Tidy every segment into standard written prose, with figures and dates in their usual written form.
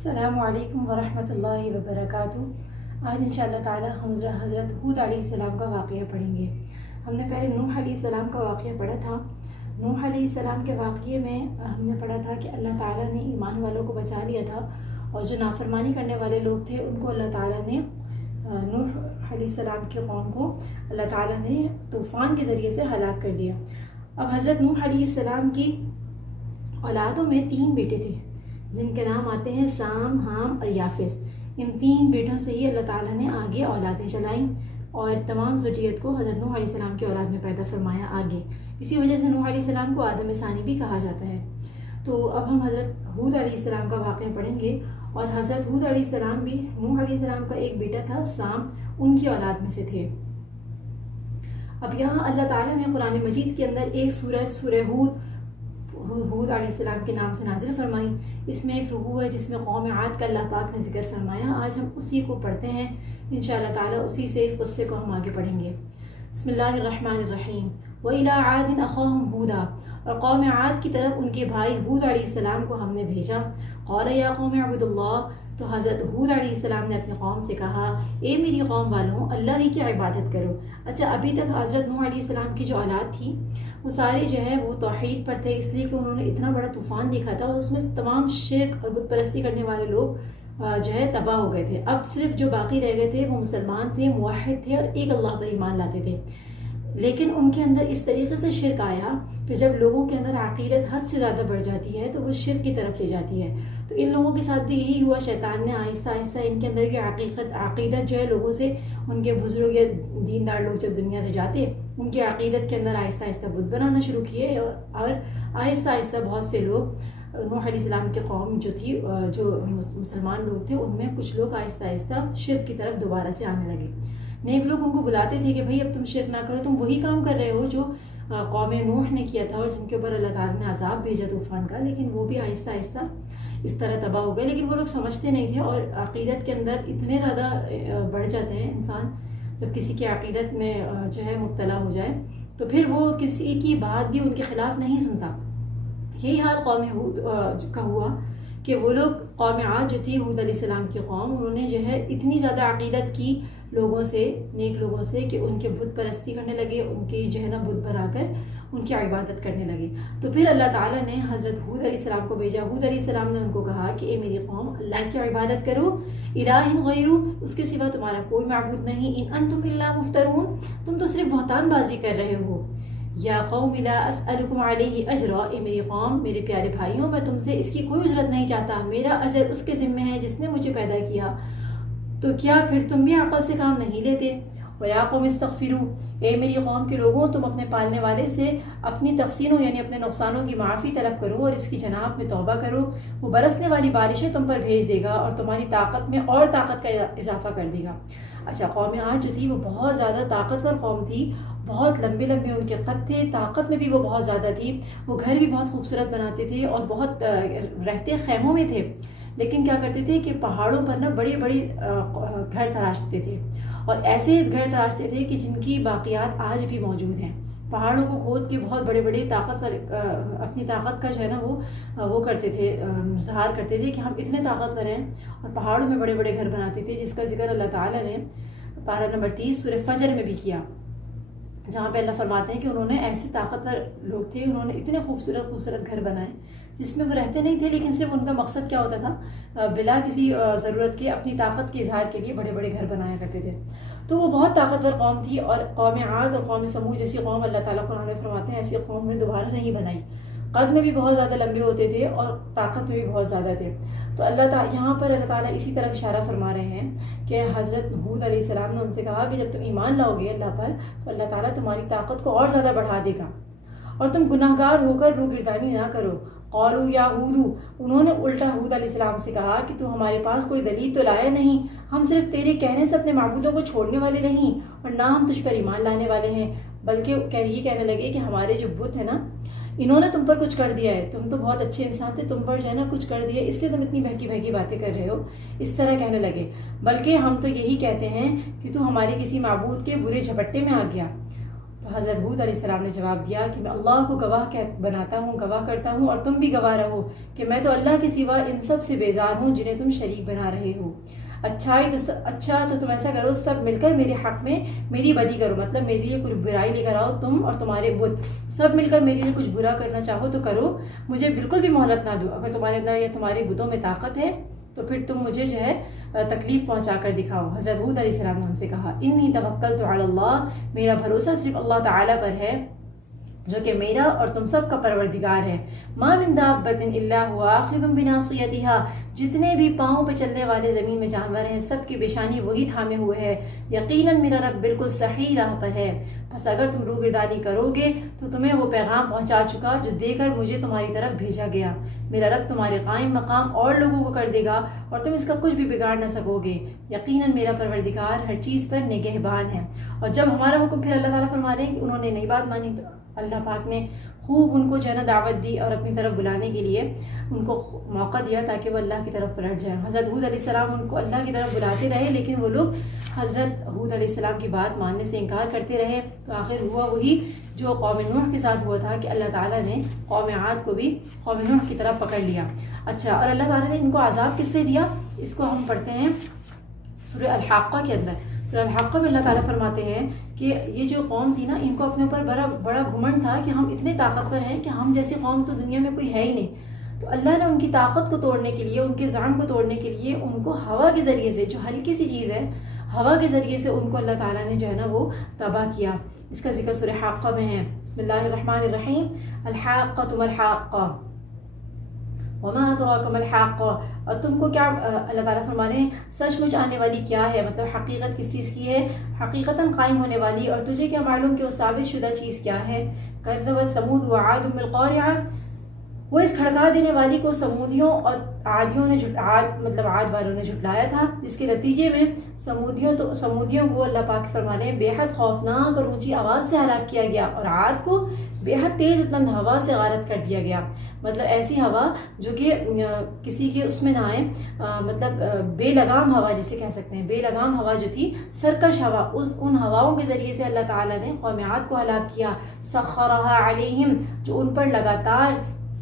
السلام علیکم ورحمۃ اللہ وبرکاتہ۔ آج انشاءاللہ تعالی ہم حضرت ہود علیہ السلام کا واقعہ پڑھیں گے۔ ہم نے پہلے نوح علیہ السلام کا واقعہ پڑھا تھا۔ نوح علیہ السلام کے واقعے میں ہم نے پڑھا تھا کہ اللہ تعالیٰ نے ایمان والوں کو بچا لیا تھا، اور جو نافرمانی کرنے والے لوگ تھے ان کو اللہ تعالیٰ نے نوح علیہ السلام کے قوم کو اللہ تعالیٰ نے طوفان کے ذریعے سے ہلاک کر دیا۔ اب حضرت نوح علیہ السلام کی اولادوں میں 3 بیٹے تھے جن کے نام آتے ہیں سام، حام اور یافس۔ ان 3 بیٹوں سے ہی اللہ تعالیٰ نے آگے اولادیں چلائیں اور تمام ذریت کو حضرت نوح علیہ السلام کی اولاد میں پیدا فرمایا آگے۔ اسی وجہ سے نوح علیہ السلام کو آدم ثانی بھی کہا جاتا ہے۔ تو اب ہم حضرت ہود علیہ السلام کا واقعہ پڑھیں گے، اور حضرت ہود علیہ السلام بھی نوح علیہ السلام کا ایک بیٹا تھا سام، ان کی اولاد میں سے تھے۔ اب یہاں اللہ تعالیٰ نے قرآن مجید کے اندر ایک سورہ ہود علیہ السلام کے نام سے نازل فرمائی۔ اس میں ایک رکوع ہے جس میں قوم عاد کا اللہ پاک نے ذکر فرمایا۔ آج ہم اسی کو پڑھتے ہیں انشاءاللہ تعالیٰ، اسی سے اس قصے کو ہم آگے پڑھیں گے۔ بسم اللہ الرحمن الرحیم۔ وَإِلَىٰ عَادٍ أَخَاهُمْ هُودًا، اور قوم عاد کی طرف ان کے بھائی ہود علیہ السلام کو ہم نے بھیجا۔ قَالَ يَا قَوْمِ اعْبُدُوا اللَّهَ، تو حضرت ہود علیہ السلام نے اپنی قوم سے کہا، اے میری قوم والوں، اللہ ہی کی عبادت کرو۔ اچھا، ابھی تک حضرت نوح علیہ السلام کی جو اولاد تھی وہ سارے جو ہے وہ توحید پر تھے، اس لیے کہ انہوں نے اتنا بڑا طوفان دیکھا تھا، اور اس میں تمام شرک اور بت پرستی کرنے والے لوگ جو ہے تباہ ہو گئے تھے۔ اب صرف جو باقی رہ گئے تھے وہ مسلمان تھے، موحد تھے، اور ایک اللہ پر ایمان لاتے تھے۔ لیکن ان کے اندر اس طریقے سے شرک آیا کہ جب لوگوں کے اندر عقیدت حد سے زیادہ بڑھ جاتی ہے تو وہ شرک کی طرف لے جاتی ہے۔ تو ان لوگوں کے ساتھ بھی یہی ہوا، شیطان نے آہستہ آہستہ ان کے اندر کی عقیدت جو ہے لوگوں سے، ان کے بزرگ یا دیندار لوگ جب دنیا سے جاتے ان کی عقیدت کے اندر آہستہ آہستہ بت بنانا شروع کیے، اور آہستہ آہستہ بہت سے لوگ نوح علیہ السلام کی قوم جو تھی، جو مسلمان لوگ تھے، ان میں کچھ لوگ آہستہ آہستہ شرک کی طرف دوبارہ سے آنے لگے۔ نیک لوگ ان کو بلاتے تھے کہ بھائی اب تم شرک نہ کرو، تم وہی کام کر رہے ہو جو قوم نوح نے کیا تھا اور جن کے اوپر اللہ تعالیٰ نے عذاب بھیجا طوفان کا، لیکن وہ بھی آہستہ آہستہ اس طرح تباہ ہو گئے۔ لیکن وہ لوگ سمجھتے نہیں تھے، اور عقیدت کے اندر اتنے زیادہ بڑھ جاتے ہیں انسان جب کسی کی عقیدت میں جو ہے مبتلا ہو جائے تو پھر وہ کسی کی بات بھی ان کے خلاف نہیں سنتا۔ یہی حال قوم ہود کا ہوا کہ وہ لوگ، قوم عاد جو تھی ہود علیہ السلام کی قوم، انہوں نے جو ہے اتنی زیادہ عقیدت کی لوگوں سے، نیک لوگوں سے، کہ ان کے بت پرستی کرنے لگے، ان کی جو ہے نا بت بنا کر ان کی عبادت کرنے لگے۔ تو پھر اللہ تعالیٰ نے حضرت ہود علیہ السلام کو بھیجا۔ ہود علیہ السلام نے ان کو کہا کہ اے میری قوم، اللہ کی عبادت کرو، الہ غیرو، اس کے سوا تمہارا کوئی معبود نہیں، ان انتم الا مفترون، تم تو صرف بہتان بازی کر رہے ہو۔ یا قوم لا اسألکم علیہ اجرا، اے میری قوم، میرے پیارے بھائیوں، میں تم سے اس کی کوئی اجرت نہیں چاہتا، میرا اجر اس کے ذمہ ہے جس نے مجھے پیدا کیا، تو کیا پھر تم بھی عقل سے کام نہیں لیتے؟ وَيَا قَوْمِ اسْتَغْفِرُوا، اے میری قوم کے لوگوں، تم اپنے پالنے والے سے اپنی تقصیروں یعنی اپنے نقصانوں کی معافی طلب کرو اور اس کی جناب میں توبہ کرو، وہ برسنے والی بارشیں تم پر بھیج دے گا اور تمہاری طاقت میں اور طاقت کا اضافہ کر دے گا۔ اچھا، قوم عاد جو تھی وہ بہت زیادہ طاقتور قوم تھی، بہت لمبے لمبے ان کے قد تھے، طاقت میں بھی وہ بہت زیادہ تھی، وہ گھر بھی بہت خوبصورت بناتے تھے اور بہت رہتے خیموں میں تھے، لیکن کیا کرتے تھے کہ پہاڑوں پر نا بڑے بڑے گھر تراشتے تھے، اور ایسے گھر تراشتے تھے کہ جن کی باقیات آج بھی موجود ہیں۔ پہاڑوں کو کھود کے بہت بڑے بڑے اپنی طاقت کا جو ہے نا وہ کرتے تھے، اظہار کرتے تھے کہ ہم اتنے طاقتور ہیں، اور پہاڑوں میں بڑے بڑے گھر بناتے تھے، جس کا ذکر اللہ تعالیٰ نے پارہ نمبر 30 سورہ فجر میں بھی کیا، جہاں پہ اللہ فرماتے ہیں کہ انہوں نے ایسے طاقتور لوگ تھے، انہوں نے اتنے خوبصورت گھر بنائے جس میں وہ رہتے نہیں تھے، لیکن صرف ان کا مقصد کیا ہوتا تھا، بلا کسی ضرورت کے اپنی طاقت کے اظہار کے لیے بڑے بڑے گھر بنایا کرتے تھے۔ تو وہ بہت طاقتور قوم تھی، اور قوم عاد اور قوم سمود جیسی قوم اللہ تعالیٰ قرآن میں فرماتے ہیں ایسی قوم نے دوبارہ نہیں بنائی۔ قد میں بھی بہت زیادہ لمبے ہوتے تھے اور طاقت میں بھی بہت زیادہ تھے۔ تو اللہ تعالیٰ یہاں پر اللہ تعالیٰ اسی طرف اشارہ فرما رہے ہیں کہ حضرت ہود علیہ السلام نے ان سے کہا کہ جب تم ایمان لاؤ گے اللہ پر تو اللہ تعالیٰ تمہاری طاقت کو اور زیادہ بڑھا دے گا، اور تم گناہ گار ہو کر روگردانی نہ کرو۔ قالوا یا ہودو، انہوں نے الٹا ہود علیہ السلام سے کہا کہ تو ہمارے پاس کوئی دلیل تو لایا نہیں، ہم صرف تیرے کہنے سے اپنے معبودوں کو چھوڑنے والے نہیں، اور نہ ہم تجھ پر ایمان لانے والے ہیں، بلکہ یہ کہنے لگے کہ ہمارے جو بت ہیں نا، انہوں نے تم پر کچھ کر دیا ہے، تم تو بہت اچھے انسان تھے، تم پر جو ہے نا کچھ کر دیا، اس لیے تم اتنی بہکی بہکی باتیں کر رہے ہو، اس طرح کہنے لگے، بلکہ ہم تو یہی کہتے ہیں کہ تو ہمارے کسی معبود کے برے جھپٹے میں آ گیا۔ تو تو حضرت ہود علیہ السلام نے جواب دیا کہ میں اللہ کو گواہ بناتا ہوں، گواہ کرتا ہوں، اور تم بھی گواہ رہو کہ میں تو اللہ کے سوا ان سب سے بیزار ہوں جنہیں تم شریک بنا رہے ہو۔ اچھا تو تم ایسا کرو، سب مل کر میرے حق میں میری بدی کرو، مطلب میرے لیے کچھ برائی لے کر آؤ، تم اور تمہارے بت سب مل کر میرے لیے کچھ برا کرنا چاہو تو کرو، مجھے بالکل بھی مہلت نہ دو۔ اگر تمہارے اندر یا تمہارے بتوں میں طاقت ہے تو پھر تم مجھے جو ہے تکلیف پہنچا کر دکھاؤ۔ حضرت ہود علیہ السلام نے ان سے کہا انی توکلت علی اللہ، میرا بھروسہ صرف اللہ تعالیٰ پر ہے جو کہ میرا اور تم سب کا پروردگار ہے۔ ما من دابۃ الا هو آخذ بناصیتها، جتنے بھی پاؤں پہ چلنے والے زمین میں جانور ہیں سب کی پیشانی وہی تھامے ہوئے ہے، یقیناً میرا رب بالکل صحیح راہ پر ہے۔ بس اگر تم روگردانی کرو گے تو تمہیں وہ پیغام پہنچا چکا جو دے کر مجھے تمہاری طرف بھیجا گیا، میرا رب تمہارے قائم مقام اور لوگوں کو کر دے گا اور تم اس کا کچھ بھی بگاڑ نہ سکو گے، یقیناً میرا پروردگار ہر چیز پر نگہبان ہے۔ اور جب ہمارا حکم پھر اللہ تعالیٰ فرما رہے ہیں کہ انہوں نے نہیں بات مانی تو اللہ پاک نے خوب ان کو جو ہے نا دعوت دی اور اپنی طرف بلانے کے لیے ان کو موقع دیا تاکہ وہ اللہ کی طرف پلٹ جائیں۔ حضرت ہود علیہ السلام ان کو اللہ کی طرف بلاتے رہے لیکن وہ لوگ حضرت ہود علیہ السلام کی بات ماننے سے انکار کرتے رہے، تو آخر ہوا وہی جو قوم نوح کے ساتھ ہوا تھا کہ اللہ تعالیٰ نے قوم عاد کو بھی قوم نوح کی طرف پکڑ لیا۔ اچھا، اور اللہ تعالیٰ نے ان کو عذاب کس سے دیا، اس کو ہم پڑھتے ہیں سورہ الحاقہ کے اندر۔ سورہ الحاقہ میں اللہ تعالیٰ فرماتے ہیں کہ یہ جو قوم تھی نا، ان کو اپنے اوپر بڑا گھمنڈ تھا کہ ہم اتنے طاقتور ہیں کہ ہم جیسی قوم تو دنیا میں کوئی ہے ہی نہیں۔ تو اللہ نے ان کی طاقت کو توڑنے کے لیے، ان کے زعم کو توڑنے کے لیے ان کو ہوا کے ذریعے سے، جو ہلکی سی چیز ہے، ہوا کے ذریعے سے ان کو اللہ تعالیٰ نے جو ہے نا وہ تباہ کیا۔ اس کا ذکر سورہ حاقہ میں ہے۔ بسم اللہ الرحمن الرحیم، الحاقۃ ما الحاقہ وما ادراک ما الحاقہ، اور تم کو کیا، اللہ تعالیٰ فرما رہے ہیں سچ مچ آنے والی کیا ہے، مطلب حقیقت کس چیز کی ہے، حقیقتاً قائم ہونے والی، اور تجھے کیا معلوم کہ وہ ثابت شدہ چیز کیا ہے۔ کذبت ثمود وعاد بالقارعہ، وہ اس کھڑکا دینے والی کو سمودیوں اور عادیوں نے عاد والوں نے جھٹلایا تھا، جس کے نتیجے میں سمودیوں کو اللہ پاک فرما رہے ہیں بے حد خوفناک اور اونچی آواز سے ہلاک کیا گیا، اور عاد کو بے حد تیز اتند ہوا سے غارت کر دیا گیا، مطلب ایسی ہوا جو کہ کسی کے اس میں نہ آئے، مطلب بے لگام ہوا جسے کہہ سکتے ہیں، بے لگام ہوا جو تھی، سرکش ہوا، ان ہواؤں کے ذریعے سے اللہ تعالیٰ نے قوم عاد کو ہلاک کیا۔ سخرہا علیہم، جو ان پر لگاتار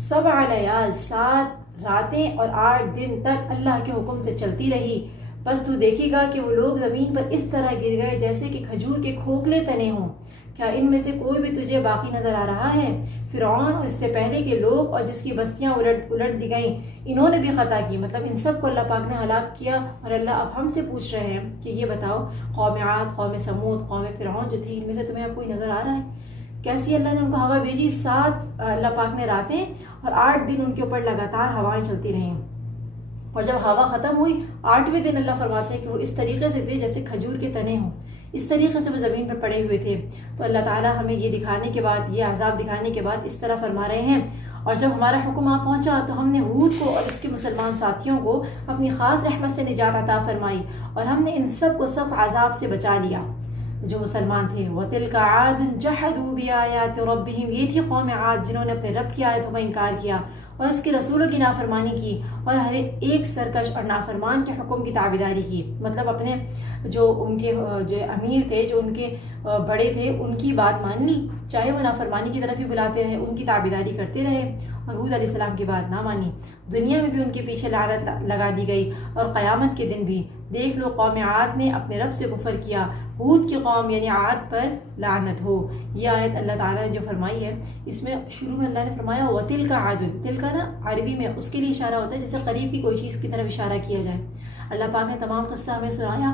7 لیال 7 راتیں اور 8 دن تک اللہ کے حکم سے چلتی رہی۔ بس تو دیکھے گا کہ وہ لوگ زمین پر اس طرح گر گئے جیسے کہ کھجور کے کھوکھلے تنے ہوں۔ کیا ان میں سے کوئی بھی تجھے باقی نظر آ رہا ہے؟ فرعون اور اس سے پہلے کے لوگ اور جس کی بستیاں الٹ دی گئیں، انہوں نے بھی خطا کی، مطلب ان سب کو اللہ پاک نے ہلاک کیا۔ اور اللہ اب ہم سے پوچھ رہے ہیں کہ یہ بتاؤ، قوم عاد، قوم سمود، قوم فرعون جو تھی، ان میں سے تمہیں اب کوئی نظر آ رہا ہے؟ کیسی اللہ نے ان کو ہوا بھیجی، 7 اللہ پاک نے راتیں اور 8 دن ان کے اوپر لگاتار ہوائیں چلتی رہیں، اور جب ہوا ختم ہوئی 8ویں دن اللہ فرماتے ہیں کہ وہ اس طریقے سے تھے جیسے کھجور کے تنے ہوں، اس طریقے سے وہ زمین پر پڑے ہوئے تھے۔ تو اللہ تعالیٰ ہمیں یہ دکھانے کے بعد، یہ عذاب دکھانے کے بعد اس طرح فرما رہے ہیں، اور جب ہمارا حکم آ پہنچا تو ہم نے ہود کو اور اس کے مسلمان ساتھیوں کو اپنی خاص رحمت سے نجات عطا فرمائی، اور ہم نے ان سب کو سخت عذاب سے بچا لیا جو مسلمان تھے۔ وَتِلْكَ عَادٌ جَحَدُوا بِآيَاتِ رَبِّهِمْ، یہ تھی قوم عاد جنہوں نے اپنے رب کی آیتوں کا انکار کیا اور اس کے رسولوں کی نافرمانی کی، اور ہر ایک سرکش اور نافرمان کے حکم کی تابعداری کی، مطلب اپنے جو ان کے جو امیر تھے، جو ان کے بڑے تھے، ان کی بات مان لی، چاہے وہ نافرمانی کی طرف ہی بلاتے رہے، ان کی تابعداری کرتے رہے، اور ہود علیہ السلام کی بات نہ مانی۔ دنیا میں بھی ان کے پیچھے لعنت لگا دی گئی، اور قیامت کے دن بھی دیکھ لو قوم عاد نے اپنے رب سے کفر کیا، ہود کی قوم یعنی عاد پر لعنت ہو۔ یہ آیت اللہ تعالیٰ نے جو فرمائی ہے، اس میں شروع میں اللہ نے فرمایا وَتِلْكَ عَادٌ، تل کا نا عربی میں اس کے لیے اشارہ ہوتا ہے جیسے قریب کی کوئی چیز کی طرف اشارہ کیا جائے۔ اللہ پاک نے تمام قصہ ہمیں سنایا،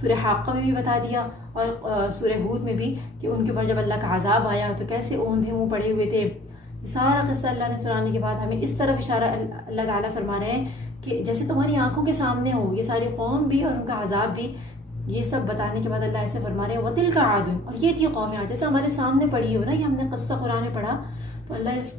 سورہ حاقہ میں بھی بتا دیا اور سورہ ہود میں بھی کہ ان کے اوپر جب اللہ کا عذاب آیا تو کیسے اوندھے منہ پڑے ہوئے تھے۔ سارا قصہ اللہ نے سنانے کے بعد ہمیں اس طرف اشارہ اللہ تعالیٰ فرما رہے ہیں کہ جیسے تمہاری آنکھوں کے سامنے ہو یہ ساری قوم بھی اور ان کا عذاب بھی۔ یہ سب بتانے کے بعد اللہ ایسے فرما رہے ہیں وَتِلْكَ عَادٌ، اور یہ تھی قوم عاد، جیسے ہمارے سامنے پڑھی ہو نا، یہ ہم نے قصہ قرآن میں پڑھا، تو اللہ اس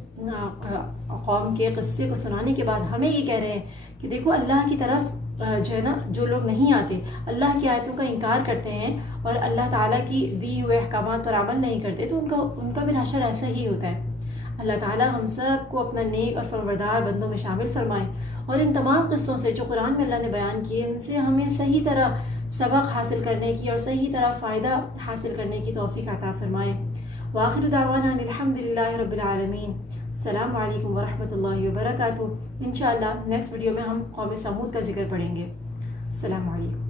قوم کے قصے کو سنانے کے بعد ہمیں یہ کہہ رہے ہیں کہ دیکھو اللہ کی طرف جو ہے نا، جو لوگ نہیں آتے، اللہ کی آیتوں کا انکار کرتے ہیں اور اللہ تعالیٰ کی دی ہوئے احکامات پر عمل نہیں کرتے، تو ان کا بھی حشر ایسا ہی ہوتا ہے۔ اللہ تعالیٰ ہم سب کو اپنا نیک اور فرمانبردار بندوں میں شامل فرمائے، اور ان تمام قصوں سے جو قرآن میں اللہ نے بیان کیے، ان سے ہمیں صحیح طرح سبق حاصل کرنے کی اور صحیح طرح فائدہ حاصل کرنے کی توفیق عطا فرمائے۔ وآخر دعوانا الحمدللہ رب العالمین. السلام علیکم ورحمۃ اللہ وبرکاتہ. انشاءاللہ نیکسٹ ویڈیو میں ہم قوم سمود کا ذکر پڑھیں گے. السلام علیکم.